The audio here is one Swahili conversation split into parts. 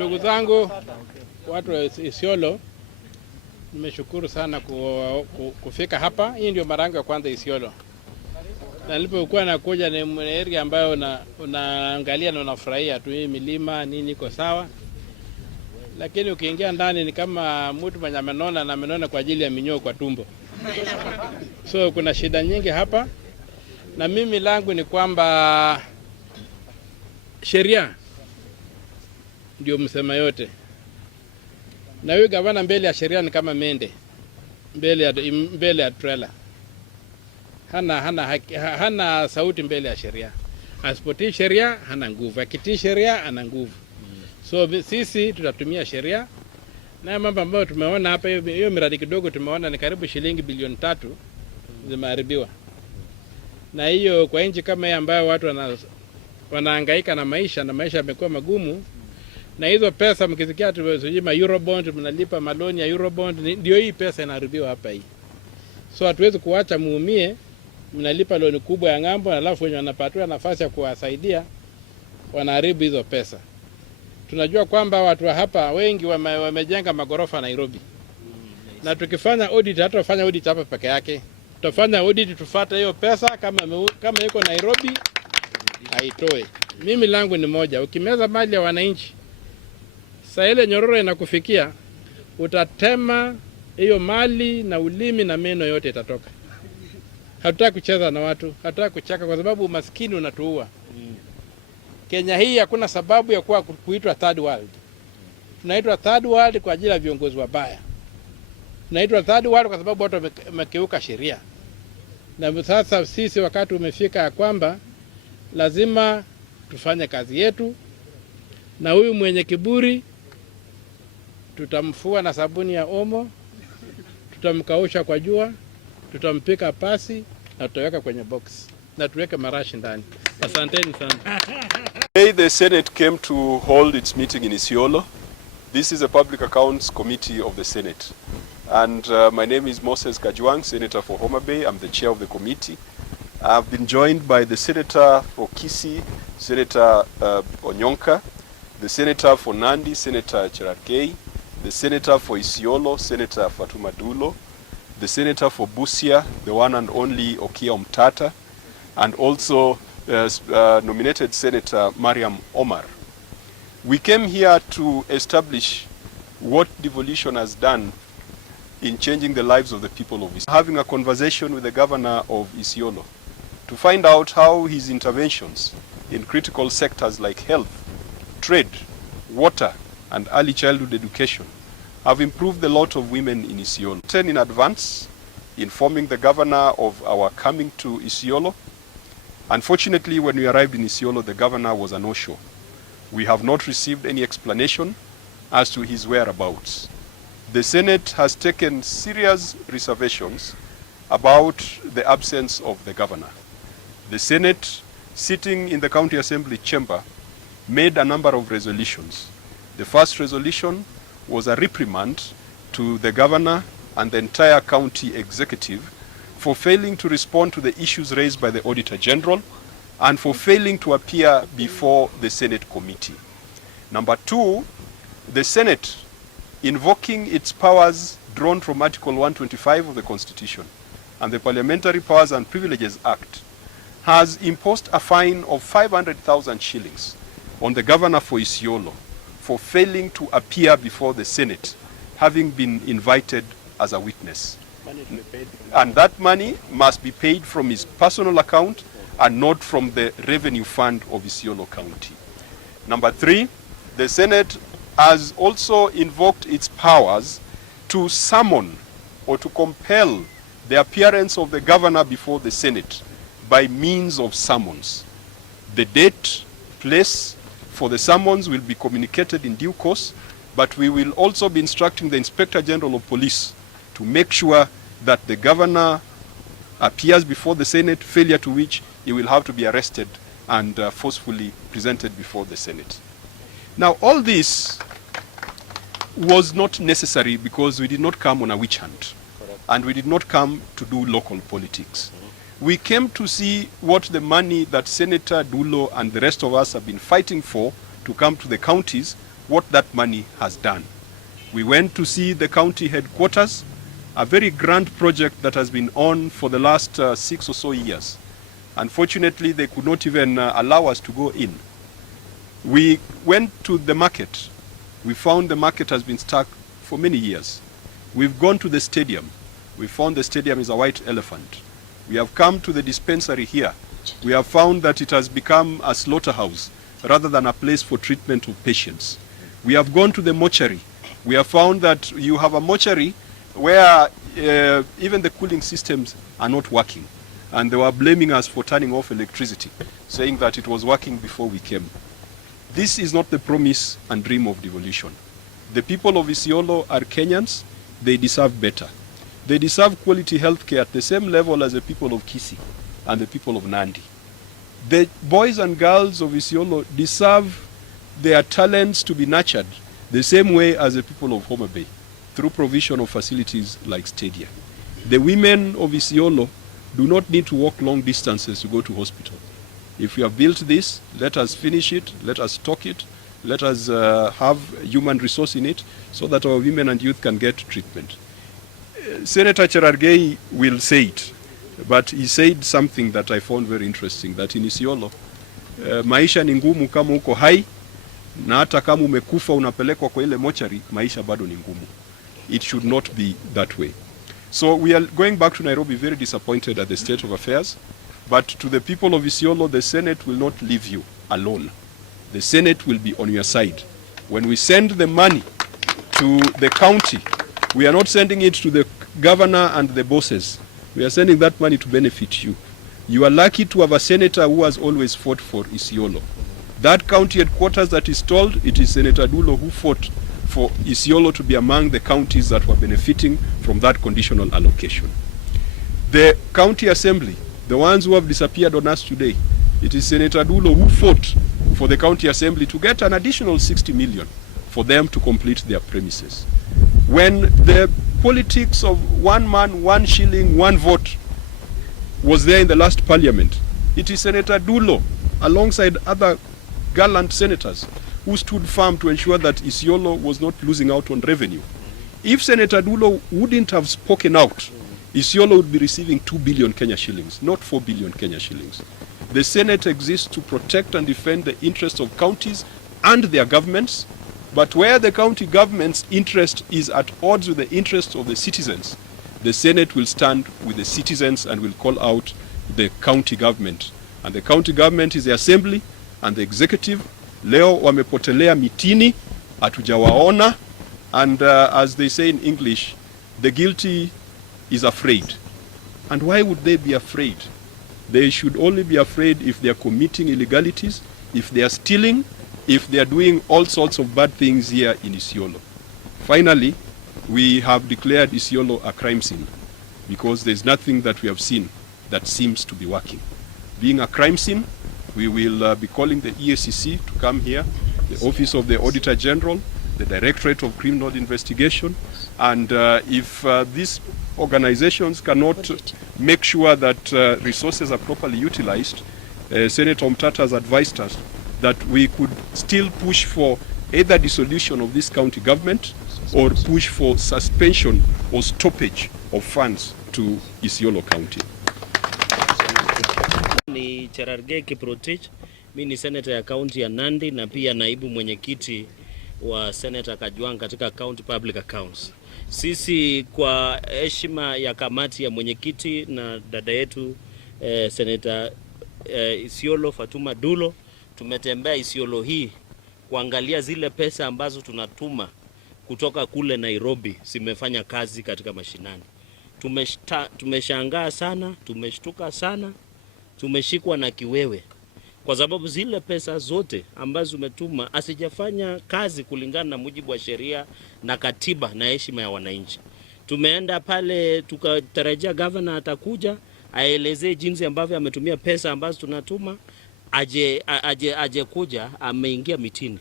Ndugu zangu watu wa Isiolo, nimeshukuru sana kufika hapa. Hii ndio mara yangu ya kwanza Isiolo. Na nilipokuwa nakuja ni area ambayo unaangalia na unafurahia tu, hii milima nini iko sawa. Lakini ukiingia ndani ni kama mtu mwenye amenona kwa ajili ya minyoo kwa tumbo. So kuna shida nyingi hapa. Na mimi langu ni kwamba sheria ndio msema yote. Na huyu gavana mbele ya sheria ni kama mende mbele ya trailer. Hana sauti mbele ya sheria. Asipotii sheria hana nguvu, akitii sheria ana nguvu. So sisi tutatumia sheria. Na mambo ambayo tumeona hapa, hiyo miradi kidogo tumeona ni karibu shilingi bilioni 3 zimeharibiwa. Na hiyo kwa nchi kama hii ambayo watu wanahangaika na maisha yamekuwa magumu, na hizo pesa mkisikia tunasema Eurobond, mnalipa maloni ya Eurobond, ndio hii pesa inaharibiwa hapa hii. So hatuwezi kuacha muumie, mnalipa loni kubwa ya ng'ambo, alafu wenye wanapatiwa nafasi ya kuwasaidia wanaharibu hizo pesa. Tunajua kwamba watu wa hapa wengi wamejenga magorofa Nairobi. Na tukifanya audit, hatutafanya audit hapa peke yake. Tutafanya audit tufuate hiyo pesa kama iko Nairobi haitoe. Mimi langu ni moja, ukimeza mali ya wananchi, saa ile nyororo inakufikia, utatema hiyo mali na ulimi na meno yote itatoka. Hatutaki kucheza na watu, hatutaki kuchaka kwa sababu umaskini unatuua. Kenya hii hakuna sababu ya kuitwa third world. Tunaitwa third world kwa ajili ya viongozi wabaya. Tunaitwa third world kwa sababu watu wamekeuka sheria. Na sasa sisi wakati umefika ya kwamba lazima tufanye kazi yetu, na huyu mwenye kiburi tutamfua na sabuni ya Omo, tutamkausha kwa jua, tutampika pasi na tutaweka kwenye box na tuweke marashi ndani. Asanteni sana. Today the Senate came to hold its meeting in Isiolo. This is a Public Accounts Committee of the Senate. And my name is Moses Kajwang, Senator for Homa Bay. I'm the chair of the committee. I've been joined by the Senator for Kisii, Senator Onyonka, the Senator for Nandi, Senator Cherargei, the Senator for Isiolo, Senator Fatuma Dulo, the Senator for Busia, the one and only Okiya Omtatah, and also nominated Senator Mariam Omar. We came here to establish what devolution has done in changing the lives of the people of Isiolo. Having a conversation with the governor of Isiolo to find out how his interventions in critical sectors like health, trade, water, and early childhood education have improved the lot of women in Isiolo. In advance, informing the governor of our coming to Isiolo. Unfortunately, when we arrived in Isiolo, the governor was a no-show. We have not received any explanation as to his whereabouts. The Senate has taken serious reservations about the absence of the governor. The Senate, sitting in the County Assembly chamber, made a number of resolutions. The first resolution was a reprimand to the governor and the entire county executive for failing to respond to the issues raised by the Auditor General and for failing to appear before the Senate committee. Number 2, the Senate, invoking its powers drawn from Article 125 of the Constitution and the Parliamentary Powers and Privileges Act, has imposed a fine of 500,000 shillings on the governor for Isiolo for failing to appear before the Senate, having been invited as a witness. And that money must be paid from his personal account and not from the revenue fund of Isiolo County. Number 3, the Senate has also invoked its powers to summon or to compel the appearance of the governor before the Senate by means of summons. The date, place for the summons will be communicated in due course, but we will also be instructing the Inspector General of Police to make sure that the governor appears before the Senate, failure to which he will have to be arrested and forcefully presented before the Senate. Now, all this was not necessary because we did not come on a witch hunt. Correct. And we did not come to do local politics. We came to see what the money that Senator Dulo and the rest of us have been fighting for to come to the counties what that money has done. We went to see the county headquarters, a very grand project that has been on for the last 6 or so years. Unfortunately, they could not even allow us to go in. We went to the market. We found the market has been stuck for many years. We've gone to the stadium. We found the stadium is a white elephant. We have come to the dispensary here. We have found that it has become a slaughterhouse rather than a place for treatment of patients. We have gone to the mortuary. We have found that you have a mortuary where even the cooling systems are not working. And they were blaming us for turning off electricity, saying that it was working before we came. This is not the promise and dream of devolution. The people of Isiolo are Kenyans. They deserve better. They deserve quality health care at the same level as the people of Kisii and the people of Nandi. The boys and girls of Isiolo deserve their talents to be nurtured the same way as the people of Homa Bay, through provision of facilities like stadia. The women of Isiolo do not need to walk long distances to go to hospital. If we have built this, let us finish it, let us stock it, let us have human resource in it so that our women and youth can get treatment. Senator Cherargei will say it, but he said something that I found very interesting, that in Isiolo, maisha ni ngumu kama uko hai, na hata kama umekufa unapelekwa kwa ile mochari, maisha bado ni ngumu. It should not be that way. So we are going back to Nairobi very disappointed at the state of affairs, but to the people of Isiolo, the Senate will not leave you alone. The Senate will be on your side. When we send the money to the county, we are not sending it to the governor and the bosses. We are sending that money to benefit you. You are lucky to have a senator who has always fought for Isiolo. That county headquarters that is told, it is Senator Dulo who fought for Isiolo to be among the counties that were benefiting from that conditional allocation. The county assembly, the ones who have disappeared on us today, it is Senator Dulo who fought for the county assembly to get an additional 60 million for them to complete their premises. When the politics of one man, 1 shilling, 1 vote was there in the last parliament, it is Senator Dulo, alongside other gallant senators, who stood firm to ensure that Isiolo was not losing out on revenue. If Senator Dulo wouldn't have spoken out, Isiolo would be receiving 2 billion Kenya shillings, not 4 billion Kenya shillings. The Senate exists to protect and defend the interests of counties and their governments, but where the county government's interest is at odds with the interests of the citizens, the Senate will stand with the citizens and will call out the county government. And the county government is the assembly and the executive. Leo wamepotelea mitini, hatujawaona, and as they say in English, the guilty is afraid. And why would they be afraid? They should only be afraid if they are committing illegalities, if they are stealing, if they are doing all sorts of bad things here in Isiolo. Finally, we have declared Isiolo a crime scene because there's nothing that we have seen that seems to be working. Being a crime scene, we will be calling the EACC to come here, the Office of the Auditor General, the Directorate of Criminal Investigation, and if these organizations cannot make sure that resources are properly utilized, Senator Omtatah has advised us that we could still push for either dissolution of this county government or push for suspension or stoppage of funds to Isiolo County. Ni Cherargei Kiprotich, mimi ni senator ya county ya Nandi na pia naibu mwenyekiti wa Senator Kajwang katika County Public Accounts. Sisi kwa heshima ya kamati ya mwenyekiti na dada yetu Senator Isiolo Fatuma Dulo, tumetembea Isiolo hii kuangalia zile pesa ambazo tunatuma kutoka kule Nairobi zimefanya kazi katika mashinani. Tumeshangaa sana, tumeshtuka sana, tumeshikwa na kiwewe kwa sababu zile pesa zote ambazo umetuma asijafanya kazi kulingana na mujibu wa sheria na katiba na heshima ya wananchi. Tumeenda pale tukatarajia governor atakuja aelezee jinsi ambavyo ametumia pesa ambazo tunatuma, aje kuja ameingia mitini.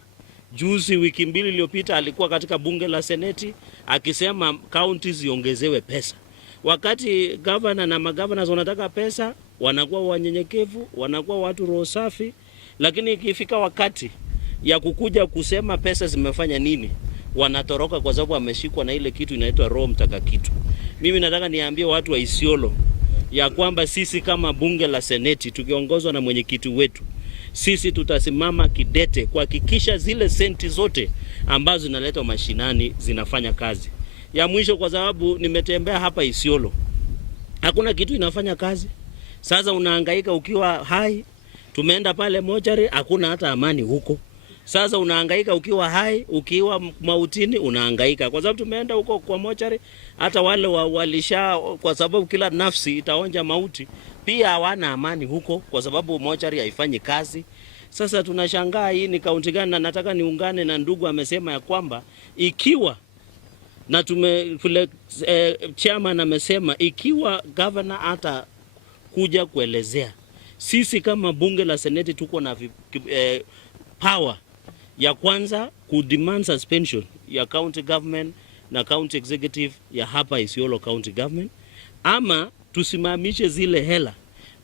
Juzi wiki mbili iliyopita alikuwa katika bunge la seneti akisema counties ziongezewe pesa. Wakati governor na magovernors wanataka pesa, wanakuwa wanyenyekevu, wanakuwa watu roho safi, lakini ikifika wakati ya kukuja kusema pesa zimefanya nini, wanatoroka kwa sababu ameshikwa na ile kitu inaitwa roho mtakakitu. Mimi nataka niambie watu wa Isiolo ya kwamba sisi kama bunge la seneti tukiongozwa na mwenyekiti wetu, sisi tutasimama kidete kuhakikisha zile senti zote ambazo zinaletwa mashinani zinafanya kazi. Ya mwisho, kwa sababu nimetembea hapa Isiolo, hakuna kitu inafanya kazi. Sasa unahangaika ukiwa hai, tumeenda pale mochari, hakuna hata amani huko. Sasa unahangaika ukiwa hai, ukiwa mautini unahangaika. Kwa sababu tumeenda huko kwa mochari, hata wale walisha, kwa sababu kila nafsi itaonja mauti, pia hawana amani huko kwa sababu mochari haifanyi kazi. Sasa tunashangaa hii ni kaunti gani? Na nataka niungane na ndugu amesema ya kwamba ikiwa na chairman amesema ikiwa governor hata kuja kuelezea, sisi kama bunge la seneti tuko na power ya kwanza kudemand suspension ya county government na county executive ya hapa Isiolo county government, ama tusimamishe zile hela,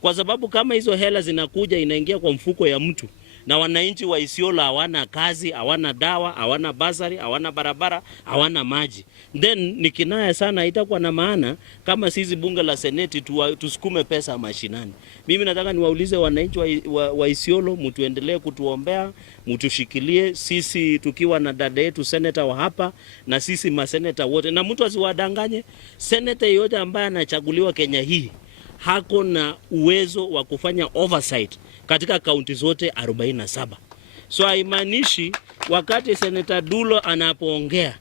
kwa sababu kama hizo hela zinakuja inaingia kwa mfuko ya mtu na wananchi wa Isiolo hawana kazi, hawana dawa, hawana basari, hawana barabara, hawana maji, then ni kinaya sana. Itakuwa na maana kama sisi bunge la seneti tusukume pesa mashinani. Mimi nataka niwaulize wananchi wa Isiolo, mtuendelee kutuombea, mtushikilie sisi tukiwa na dada yetu senator wa hapa na sisi maseneta wote, na mtu asiwadanganye. Senator yote ambaye anachaguliwa Kenya hii hako na uwezo wa kufanya oversight katika kaunti zote 47. So haimaanishi wakati Senator Dulo anapoongea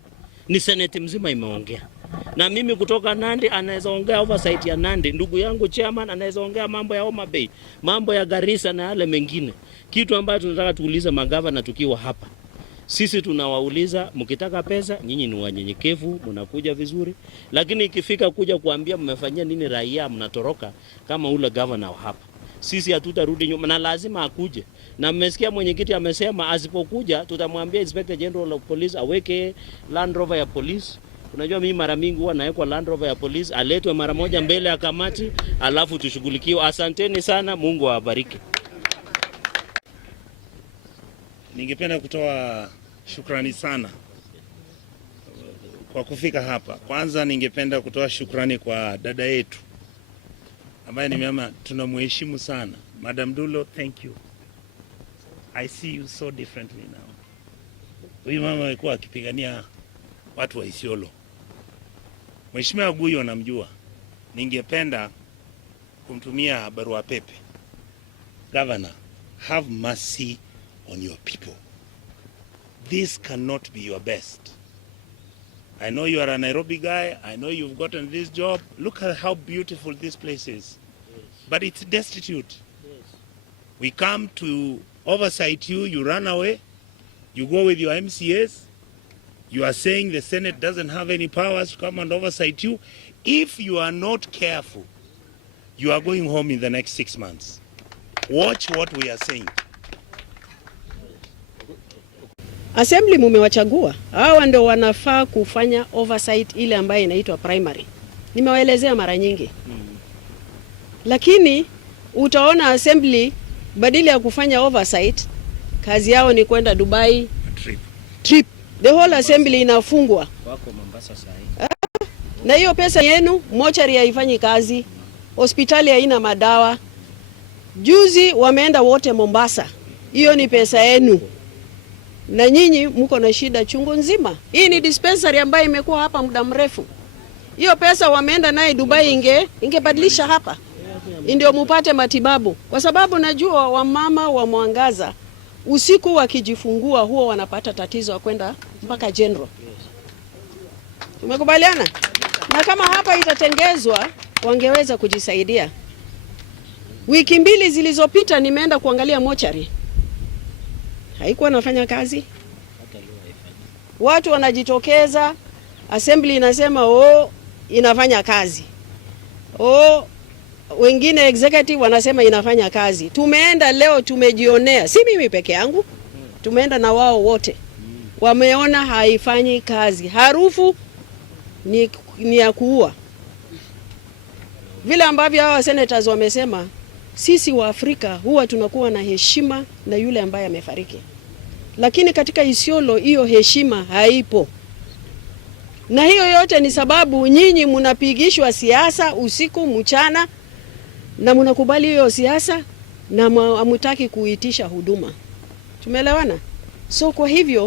ni seneti mzima imeongea. Na mimi kutoka Nandi anaweza ongea oversight ya Nandi, ndugu yangu chairman anaweza ongea mambo ya Homa Bay, mambo ya Garissa na yale mengine. Kitu ambacho tunataka tuulize magavana tukiwa hapa, sisi tunawauliza, mkitaka pesa nyinyi ni wanyenyekevu, mnakuja vizuri, lakini ikifika kuja kuambia mmefanyia nini raia, mnatoroka kama ule governor wa hapa. Sisi hatutarudi nyuma na lazima akuje. Na mmesikia mwenyekiti amesema asipokuja tutamwambia Inspector General of Police aweke Land Rover ya police. Unajua mimi mara mingi huwa nawekwa Land Rover ya police, aletwe mara moja mbele ya kamati alafu tushughulikiwe. Asanteni sana, Mungu awabariki. Ningependa kutoa shukrani sana kwa kufika hapa. Kwanza ningependa kutoa shukrani kwa dada yetu ambaye nimeama tunamheshimu sana, Madam Dulo. Thank you. I see you so differently now. Huyu mama alikuwa akipigania watu wa Isiolo. Mheshimiwa Guyo namjua. Ningependa kumtumia barua pepe. Governor, have mercy on your people. This cannot be your best. I know you are a Nairobi guy. I know you've gotten this job. Look at how beautiful this place is. Yes. But it's destitute. Yes. We come to oversight you, you run away. You go with your MCAs. You are saying the Senate doesn't have any powers to come and oversight you. If you are not careful, you are going home in the next 6 months. Watch what we are saying. Assembly mumewachagua, hawa ndio wanafaa kufanya oversight ile ambayo inaitwa primary. Nimewaelezea mara nyingi. Lakini utaona assembly badala ya kufanya oversight, kazi yao ni kwenda Dubai trip. The whole assembly inafungwa. Wako Mombasa sasa. Na hiyo pesa yenu, mochari haifanyi kazi, hospitali haina madawa. Juzi wameenda wote Mombasa. Hiyo ni pesa yenu. Na nyinyi mko na shida chungu nzima. Hii ni dispensary ambayo imekuwa hapa muda mrefu. Hiyo pesa wameenda naye Dubai ingebadilisha hapa. Ndio mupate matibabu. Kwa sababu najua wamama wa Mwangaza usiku wakijifungua huwa wanapata tatizo wa kwenda mpaka general. Tumekubaliana? Na kama hapa itatengezwa wangeweza kujisaidia. Wiki 2 zilizopita nimeenda kuangalia mochari. Haikuwa nafanya kazi. Watu wanajitokeza, assembly inasema inafanya kazi. Wengine executive wanasema inafanya kazi. Tumeenda leo tumejionea, si mimi peke yangu. Tumeenda na wao wote. Wameona haifanyi kazi. Harufu ni ya kuua. Vile ambavyo hawa senators wamesema, sisi wa Afrika huwa tunakuwa na heshima na yule ambaye amefariki. lakini katika Isiolo hiyo heshima haipo. Na hiyo yote ni sababu nyinyi mnapigishwa siasa usiku mchana, na mnakubali hiyo siasa na hamtaki kuitisha huduma. Tumeelewana? So kwa hivyo